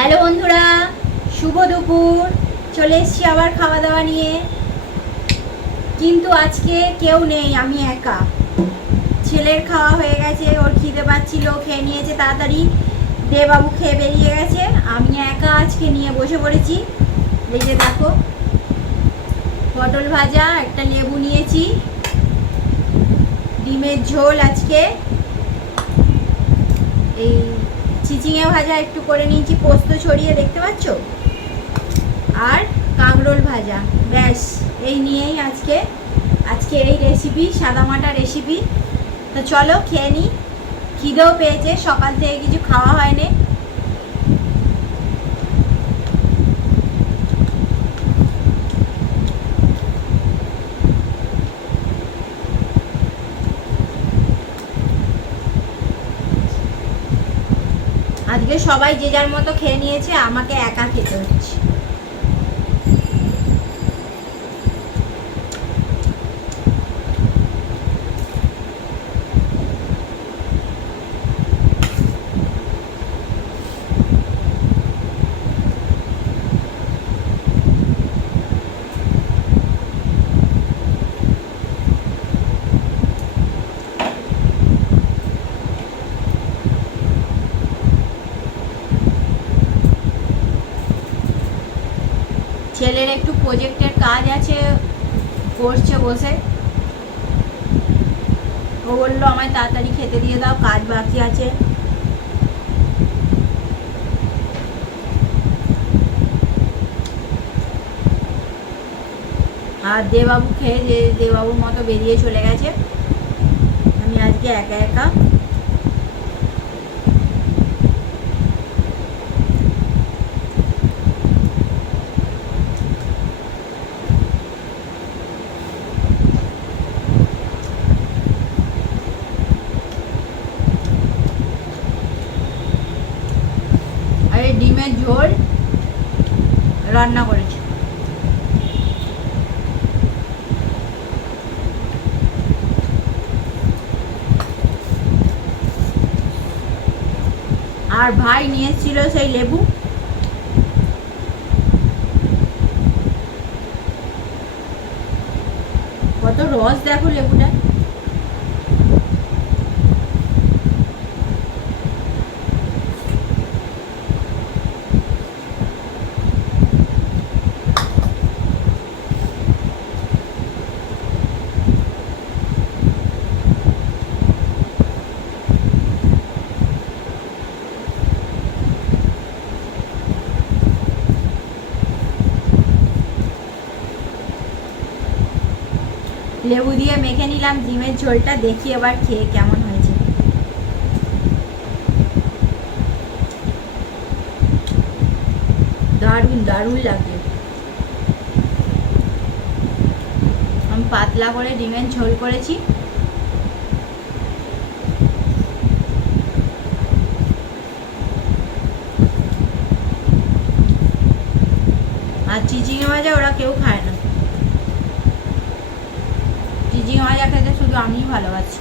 হ্যালো বন্ধুরা, শুভ দুপুর। চলে এসছি আবার খাওয়া দাওয়া নিয়ে, কিন্তু আজকে কেউ নেই, আমি একা। ছেলের খাওয়া হয়ে গেছে, ওর খিদে পাচ্ছিল, খেয়ে নিয়েছে তাড়াতাড়ি। দেবাবু খেয়ে বেরিয়ে গেছে, আমি একা আজকে নিয়ে বসে পড়েছি। এই যে দেখো, পটল ভাজা, একটা লেবু নিয়েছি, ডিমের ঝোল আজকে, এই চিচিঙে ভাজা একটু করে নিয়েছি পোস্ত ছড়িয়ে, দেখতে পাচ্ছ, আর কাঁকরোল ভাজা। ব্যাস, এই নিয়েই আজকে এই রেসিপি, সাদামাটা রেসিপি। তো চলো খেয়ে নিই, খিদেও পেয়েছে, সকাল থেকে কিছু খাওয়া হয়নি। আজকে সবাই যে যার মতো খেয়ে নিয়েছে, আমাকে একা খেতে হচ্ছে। ছেলের একটু প্রজেক্টের কাজ আছে, করছে বসে। ও বললো আমায় তাড়াতাড়ি খেতে দিয়ে দাও, কাজ বাকি আছে। আর দেবাবু খেয়ে যে দেবাবুর মতো বেরিয়ে চলে গেছে, আমি আজকে একা একা। আর এই ডিমের ঝোল রান্না করেছি। আর ভাই নিয়ে এসেছিল সেই লেবু, কত রস দেখো লেবুটা। লেবু দিয়ে মেখে নিলাম ডিমের ঝোলটা, দেখি এবার খেয়ে কেমন হয়েছে। দারুণ দারুণ লাগে। আমি পাতলা করে ডিমের ঝোল করেছি। আর চিচিঙে ভাজা ওরা কেউ খায় না, চিচিঙে ভাজা খেতে শুধু আমিই ভালোবাসি।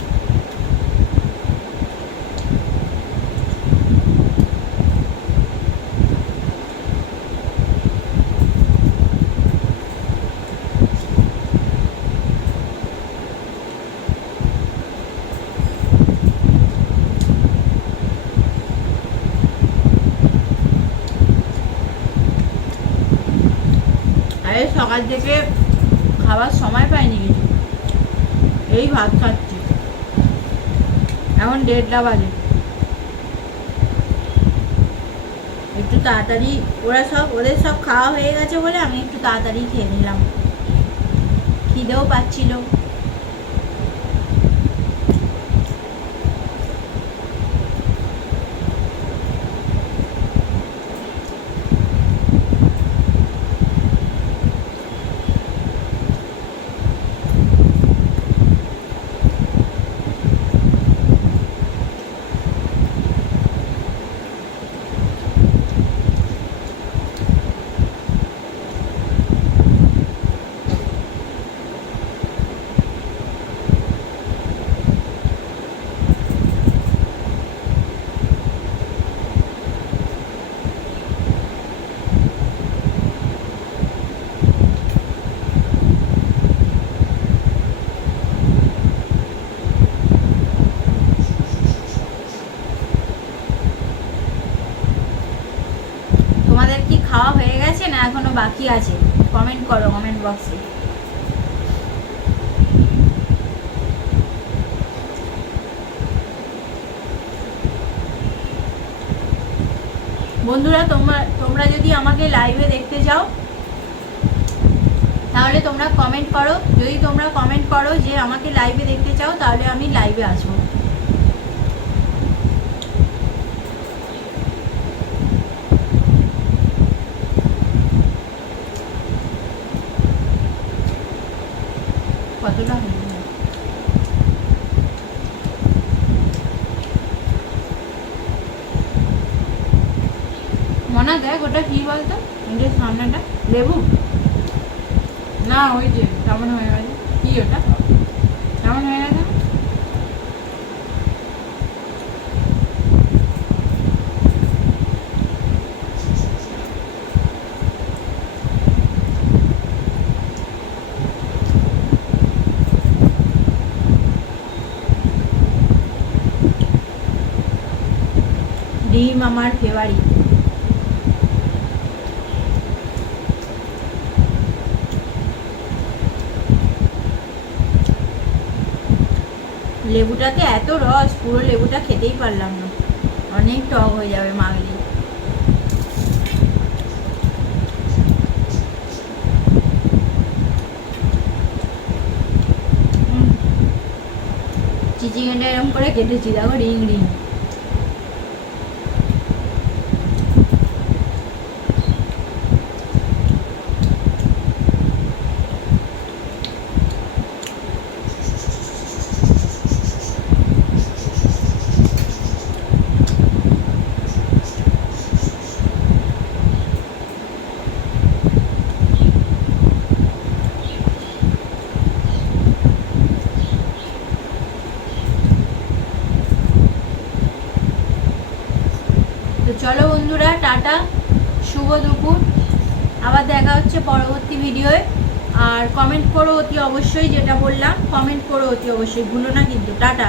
আরে সকাল থেকে খাবার সময় পাইনি কিছু, এই ভাত খাচ্ছি, এখন 1:30 বাজে। একটু তাড়াতাড়ি ওদের সব খাওয়া হয়ে গেছে বলে আমি একটু তাড়াতাড়ি খেয়ে নিলাম, খিদেও পাচ্ছিল। তোমাদের কি খাওয়া হয়ে গেছে না এখনো বাকি আছে? কমেন্ট করো কমেন্ট বক্সে। বন্ধুরা তোমরা যদি আমাকে লাইভে দেখতে চাও তাহলে তোমরা কমেন্ট করো। যদি তোমরা কমেন্ট করো যে আমাকে লাইভে দেখতে চাও তাহলে আমি লাইভে আসবো। কতটা মনে দেখ ওটা কি বলতো, নিজের সামনেটা লেবু না, ওই যে কেমন হয়ে গেছে, কি ওটা কেমন হয়ে গেছে? ডিম আমার ফেভারিট। লেবুটাতে এত রস, পুরো লেবুটা খেতেই পারলাম না, অনেক টক হয়ে যাবে মাগলি। চিচিংটা এরকম করে কেটেছি, দেখো রিং রিং। তো চলো বন্ধুরা, টাটা, শুভ দুপুর, আবার দেখা হচ্ছে পরবর্তী ভিডিওয়ে। আর কমেন্ট করো অতি অবশ্যই, যেটা বললাম কমেন্ট করো অতি অবশ্যই, ভুলো না কিন্তু। টাটা।